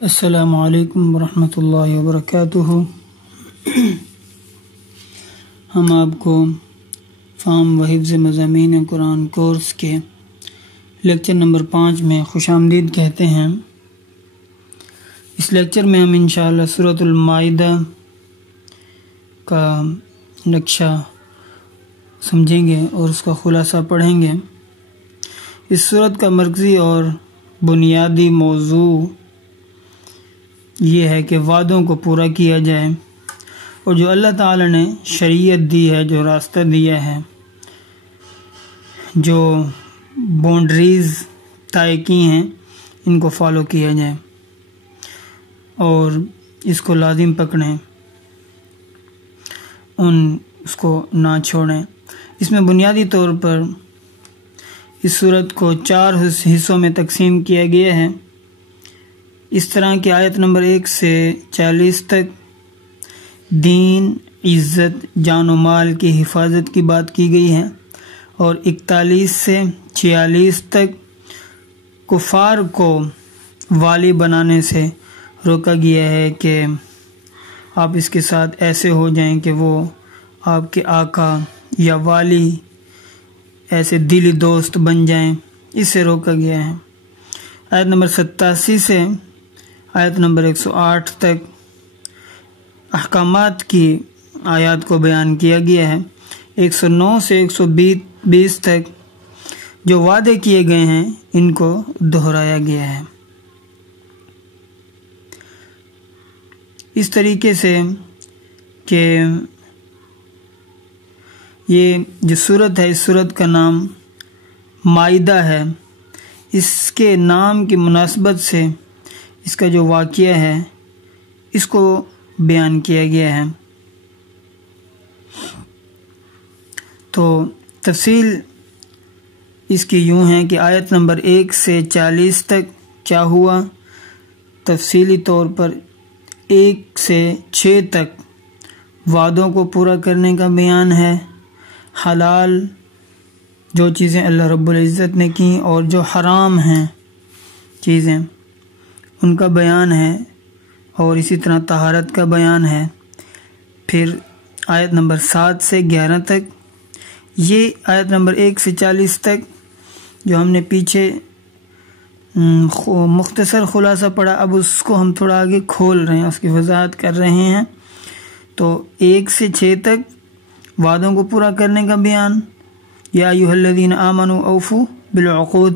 السلام علیکم ورحمۃ اللہ وبرکاتہ۔ ہم آپ کو فہم و حفظ مضامین قرآن کورس کے لیکچر نمبر 5 میں خوش آمدید کہتے ہیں۔ اس لیکچر میں ہم انشاءاللہ سورۃ المائدہ کا نقشہ سمجھیں گے اور اس کا خلاصہ پڑھیں گے۔ اس سورت کا مرکزی اور بنیادی موضوع یہ ہے کہ وعدوں کو پورا کیا جائے اور جو اللہ تعالی نے شریعت دی ہے، جو راستہ دیا ہے، جو باؤنڈریز طے کی ہیں، ان کو فالو کیا جائے اور اس کو لازم پکڑیں، اس کو نہ چھوڑیں۔ اس میں بنیادی طور پر اس سورت کو 4 حصوں میں تقسیم کیا گیا ہے۔ اس طرح کی آیت نمبر 1 سے 40 تک دین، عزت، جان و مال کی حفاظت کی بات کی گئی ہے، اور 41 سے 46 تک کفار کو والی بنانے سے روکا گیا ہے کہ آپ اس کے ساتھ ایسے ہو جائیں کہ وہ آپ کے آقا یا والی ایسے دلی دوست بن جائیں، اس سے روکا گیا ہے۔ آیت نمبر 87 سے آیت نمبر 108 تک احکامات کی آیات کو بیان کیا گیا ہے۔ 109 سے 120 تک جو وعدے کیے گئے ہیں ان کو دہرایا گیا ہے۔ اس طریقے سے کہ یہ جو سورت ہے، اس سورت کا نام مائدہ ہے۔ اس کے نام کی مناسبت سے اس کا جو واقعہ ہے اس کو بیان کیا گیا ہے۔ تو تفصیل اس کی یوں ہے کہ آیت نمبر 1 سے 40 تک کیا ہوا، تفصیلی طور پر 1 سے 6 تک وعدوں کو پورا کرنے کا بیان ہے، حلال جو چیزیں اللہ رب العزت نے کی اور جو حرام ہیں چیزیں ان کا بیان ہے، اور اسی طرح طہارت کا بیان ہے۔ پھر آیت نمبر 7 سے 11 تک، یہ آیت نمبر 1 سے 40 تک جو ہم نے پیچھے مختصر خلاصہ پڑھا، اب اس کو ہم تھوڑا آگے کھول رہے ہیں، اس کی وضاحت کر رہے ہیں۔ تو 1 سے 6 تک وعدوں کو پورا کرنے کا بیان، یا ایھا الذین آمنوا اوفوا بالعقود۔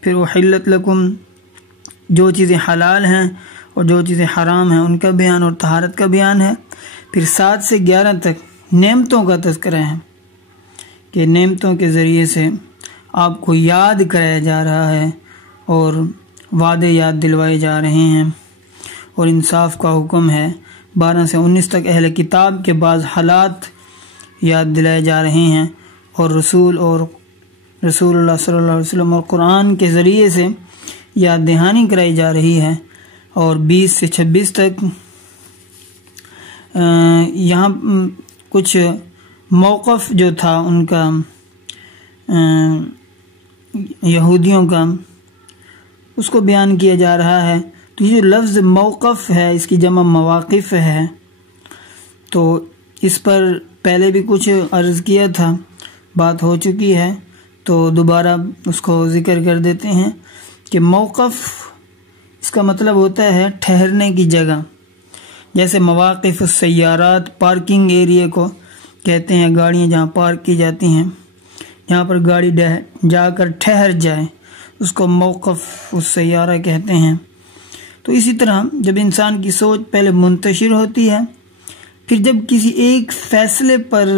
پھر احلت لکم، جو چیزیں حلال ہیں اور جو چیزیں حرام ہیں ان کا بیان اور طہارت کا بیان ہے۔ پھر 7 سے 11 تک نعمتوں کا تذکرہ ہے کہ نعمتوں کے ذریعے سے آپ کو یاد کرایا جا رہا ہے اور وعدے یاد دلوائے جا رہے ہیں، اور انصاف کا حکم ہے۔ 12 سے 19 تک اہل کتاب کے بعض حالات یاد دلائے جا رہے ہیں، اور رسول اللہ صلی اللہ علیہ وسلم اور قرآن کے ذریعے سے یاد دہانی کرائی جا رہی ہے۔ اور 20 سے 26 تک یہاں کچھ موقف جو تھا ان کا، یہودیوں کا، اس کو بیان کیا جا رہا ہے۔ تو یہ جو لفظ موقف ہے اس کی جمع مواقف ہے، تو اس پر پہلے بھی کچھ عرض کیا تھا، بات ہو چکی ہے، تو دوبارہ اس کو ذکر کر دیتے ہیں کہ موقف اس کا مطلب ہوتا ہے ٹھہرنے کی جگہ، جیسے مواقف السیارات پارکنگ ایریا کو کہتے ہیں، گاڑیاں جہاں پارک کی جاتی ہیں، جہاں پر گاڑی جا کر ٹھہر جائے اس کو موقف السیارہ کہتے ہیں۔ تو اسی طرح جب انسان کی سوچ پہلے منتشر ہوتی ہے، پھر جب کسی ایک فیصلے پر،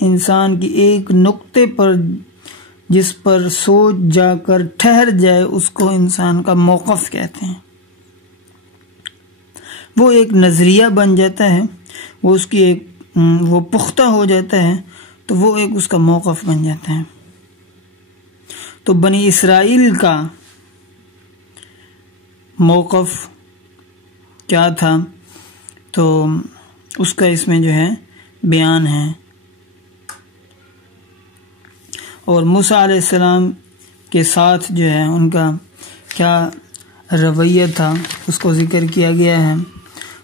انسان کی ایک نقطے پر جس پر سوچ جا کر ٹھہر جائے اس کو انسان کا موقف کہتے ہیں۔ وہ ایک نظریہ بن جاتا ہے، وہ اس کی وہ پختہ ہو جاتا ہے، تو وہ ایک اس کا موقف بن جاتا ہے۔ تو بنی اسرائیل کا موقف کیا تھا، تو اس کا اس میں جو ہے بیان ہے۔ اور موسیٰ علیہ السلام کے ساتھ جو ہے ان کا کیا رویہ تھا اس کو ذکر کیا گیا ہے،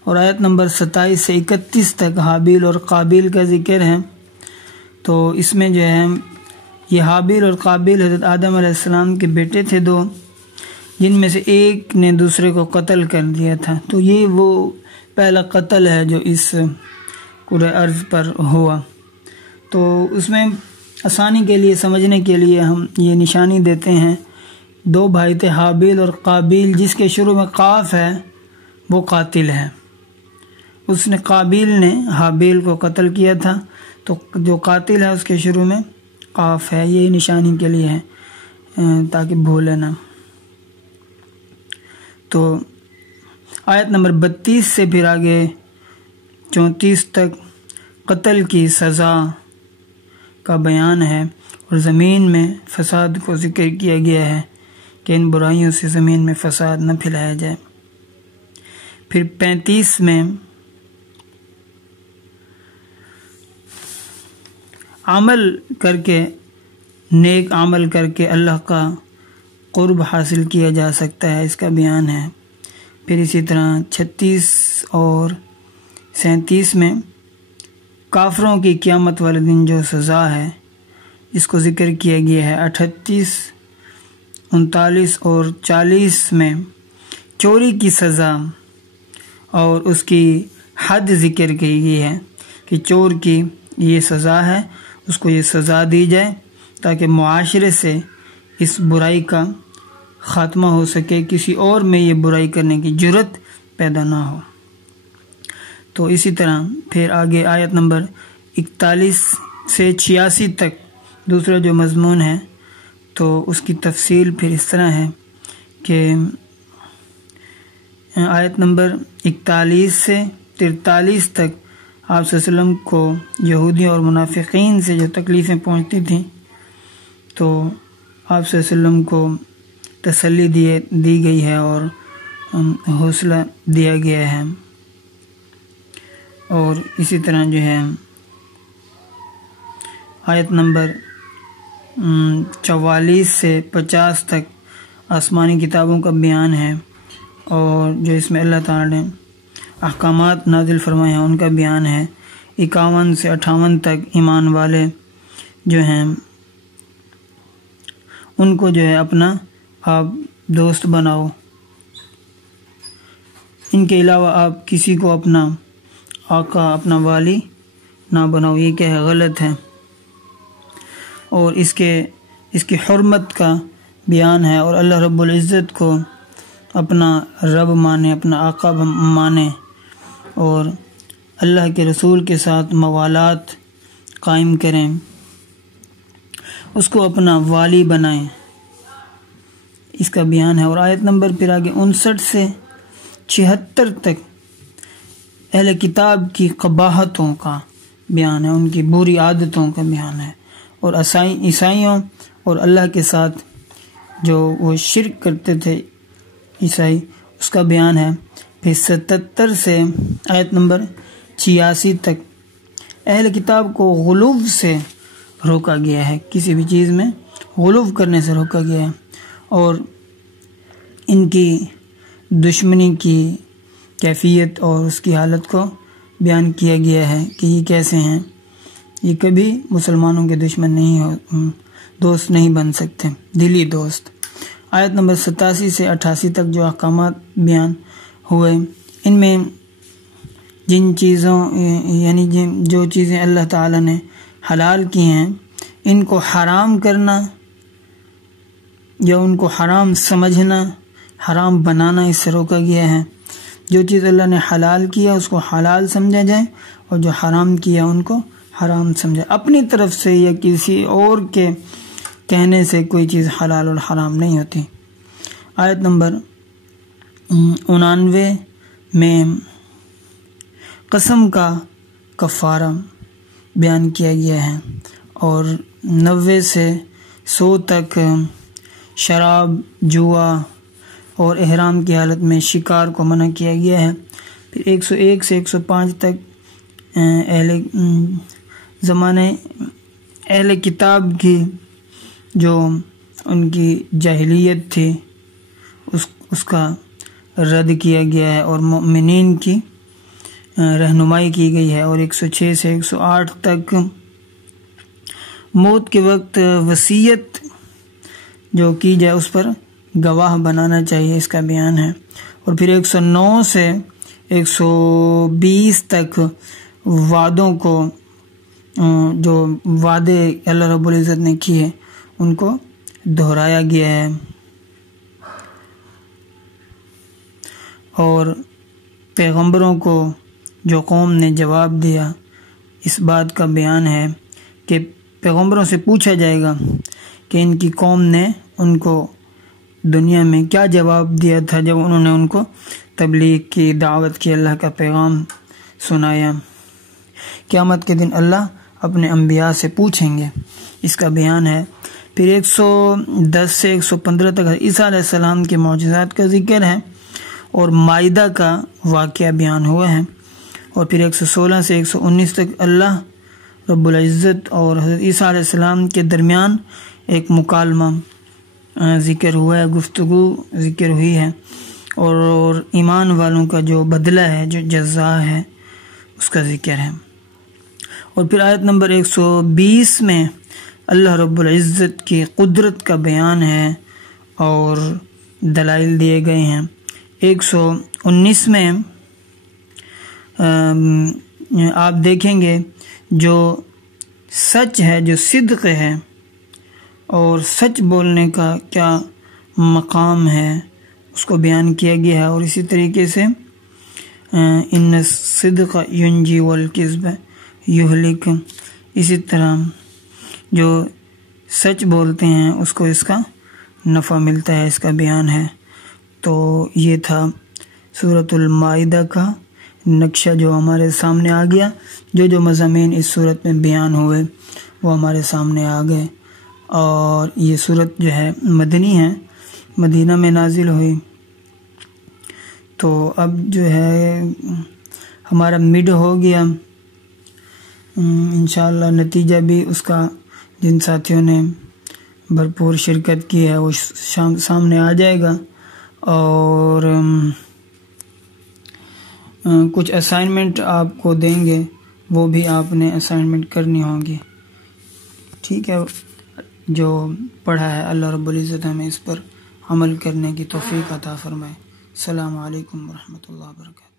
اور آیت نمبر 27 سے 31 تک حابیل اور قابیل کا ذکر ہے۔ تو اس میں جو ہے یہ حابیل اور قابیل حضرت آدم علیہ السلام کے بیٹے تھے دو، جن میں سے ایک نے دوسرے کو قتل کر دیا تھا۔ تو یہ وہ پہلا قتل ہے جو اس کرۂ ارض پر ہوا۔ تو اس میں آسانی کے لیے سمجھنے کے لیے ہم یہ نشانی دیتے ہیں، دو بھائی تھے حابیل اور قابیل، جس کے شروع میں قاف ہے وہ قاتل ہے۔ اس نے قابیل نے حابیل کو قتل کیا تھا، تو جو قاتل ہے اس کے شروع میں قاف ہے، یہ نشانی کے لیے ہے تاکہ بھولے نہ۔ تو آیت نمبر 32 سے پھر آگے 34 تک قتل کی سزا کا بیان ہے، اور زمین میں فساد کو ذکر کیا گیا ہے کہ ان برائیوں سے زمین میں فساد نہ پھیلایا جائے۔ پھر 35 میں عمل کر کے، نیک عمل کر کے اللہ کا قرب حاصل کیا جا سکتا ہے، اس کا بیان ہے۔ پھر اسی طرح 36 اور 37 میں کافروں کی قیامت والے دن جو سزا ہے اس کو ذکر کیا گیا ہے۔ 38، 39 اور 40 میں چوری کی سزا اور اس کی حد ذکر کی گئی ہے کہ چور کی یہ سزا ہے، اس کو یہ سزا دی جائے تاکہ معاشرے سے اس برائی کا خاتمہ ہو سکے، کسی اور میں یہ برائی کرنے کی جرت پیدا نہ ہو۔ تو اسی طرح پھر آگے آیت نمبر 41 سے 86 تک دوسرا جو مضمون ہے، تو اس کی تفصیل پھر اس طرح ہے کہ آیت نمبر 41 سے 43 تک آپ صلی اللہ علیہ وسلم کو یہودیوں اور منافقین سے جو تکلیفیں پہنچتی تھیں، تو آپ صلی اللہ علیہ وسلم کو تسلی دی گئی ہے اور حوصلہ دیا گیا ہے۔ اور اسی طرح جو ہے آیت نمبر 44 سے 50 تک آسمانی کتابوں کا بیان ہے، اور جو اس میں اللہ تعالیٰ نے احکامات نازل فرمائے ہیں ان کا بیان ہے۔ 51 سے 58 تک ایمان والے جو ہیں ان کو جو ہے اپنا آپ دوست بناؤ، ان کے علاوہ آپ کسی کو اپنا آقا، اپنا والی نہ بناؤ، یہ کیا ہے؟ غلط ہے۔ اور اس کی حرمت کا بیان ہے، اور اللہ رب العزت کو اپنا رب مانے، اپنا آقا مانے، اور اللہ کے رسول کے ساتھ موالات قائم کریں، اس کو اپنا والی بنائیں، اس کا بیان ہے۔ اور آیت نمبر پھر آگے 59 سے 76 تک اہل کتاب کی قباحتوں کا بیان ہے، ان کی بری عادتوں کا بیان ہے، اور عیسائیوں اور اللہ کے ساتھ جو وہ شرک کرتے تھے عیسائی، اس کا بیان ہے۔ پھر 77 سے آیت نمبر 86 تک اہل کتاب کو غلو سے روکا گیا ہے، کسی بھی چیز میں غلو کرنے سے روکا گیا ہے، اور ان کی دشمنی کی کیفیت اور اس کی حالت کو بیان کیا گیا ہے کہ یہ کیسے ہیں، یہ کبھی مسلمانوں کے دشمن نہیں دوست نہیں بن سکتے، دلی دوست۔ آیت نمبر 87 سے 88 تک جو احکامات بیان ہوئے، ان میں جن چیزوں یعنی جو چیزیں اللہ تعالیٰ نے حلال کی ہیں ان کو حرام کرنا یا ان کو حرام سمجھنا، حرام بنانا، اس سے روکا گیا ہے۔ جو چیز اللہ نے حلال کیا اس کو حلال سمجھا جائے، اور جو حرام کیا ان کو حرام سمجھا، اپنی طرف سے یا کسی اور کے کہنے سے کوئی چیز حلال اور حرام نہیں ہوتی۔ آیت نمبر 99 میں قسم کا کفارہ بیان کیا گیا ہے، اور 90 سے 100 تک شراب، جوا اور احرام کی حالت میں شکار کو منع کیا گیا ہے۔ پھر 101 سے 105 تک اہل کتاب کی جو ان کی جاہلیت تھی اس کا رد کیا گیا ہے اور مومنین کی رہنمائی کی گئی ہے، اور 106 سے 108 تک موت کے وقت وصیت جو کی جائے اس پر گواہ بنانا چاہیے، اس کا بیان ہے، اور پھر 109 سے 120 تک وعدوں کو، جو وعدے اللہ رب العزت نے کیے ان کو دہرایا گیا ہے، اور پیغمبروں کو جو قوم نے جواب دیا اس بات کا بیان ہے کہ پیغمبروں سے پوچھا جائے گا کہ ان کی قوم نے ان کو دنیا میں کیا جواب دیا تھا جب انہوں نے ان کو تبلیغ کی، دعوت کی، اللہ کا پیغام سنایا۔ قیامت کے دن اللہ اپنے انبیاء سے پوچھیں گے، اس کا بیان ہے۔ پھر 110 سے 115 تک عیسیٰ علیہ السلام کے معجزات کا ذکر ہے اور مائدہ کا واقعہ بیان ہوا ہے، اور پھر 116 سے 119 تک اللہ رب العزت اور حضرت عیسیٰ علیہ السلام کے درمیان ایک مکالمہ ذکر ہوا ہے، گفتگو ذکر ہوئی ہے، اور ایمان والوں کا جو بدلہ ہے، جو جزا ہے، اس کا ذکر ہے۔ اور پھر آیت نمبر 120 میں اللہ رب العزت کی قدرت کا بیان ہے اور دلائل دیے گئے ہیں۔ 119 میں آپ دیکھیں گے جو سچ ہے، جو صدق ہے اور سچ بولنے کا کیا مقام ہے اس کو بیان کیا گیا ہے، اور اسی طریقے سے ان الصدق ینجی والکذب یہلک، اسی طرح جو سچ بولتے ہیں اس کو اس کا نفع ملتا ہے، اس کا بیان ہے۔ تو یہ تھا سورۃ المائدہ کا نقشہ جو ہمارے سامنے آ گیا، جو مضامین اس سورت میں بیان ہوئے وہ ہمارے سامنے آ گئے، اور یہ سورت جو ہے مدنی ہے، مدینہ میں نازل ہوئی۔ تو اب جو ہے ہمارا مڈ ہو گیا، انشاءاللہ نتیجہ بھی اس کا جن ساتھیوں نے بھرپور شرکت کی ہے وہ سامنے آ جائے گا، اور کچھ اسائنمنٹ آپ کو دیں گے، وہ بھی آپ نے اسائنمنٹ کرنی ہوگی، ٹھیک ہے۔ جو پڑھا ہے اللہ رب العزت ہمیں اس پر عمل کرنے کی توفیق عطا فرمائے۔ السلام علیکم ورحمۃ اللہ وبرکاتہ۔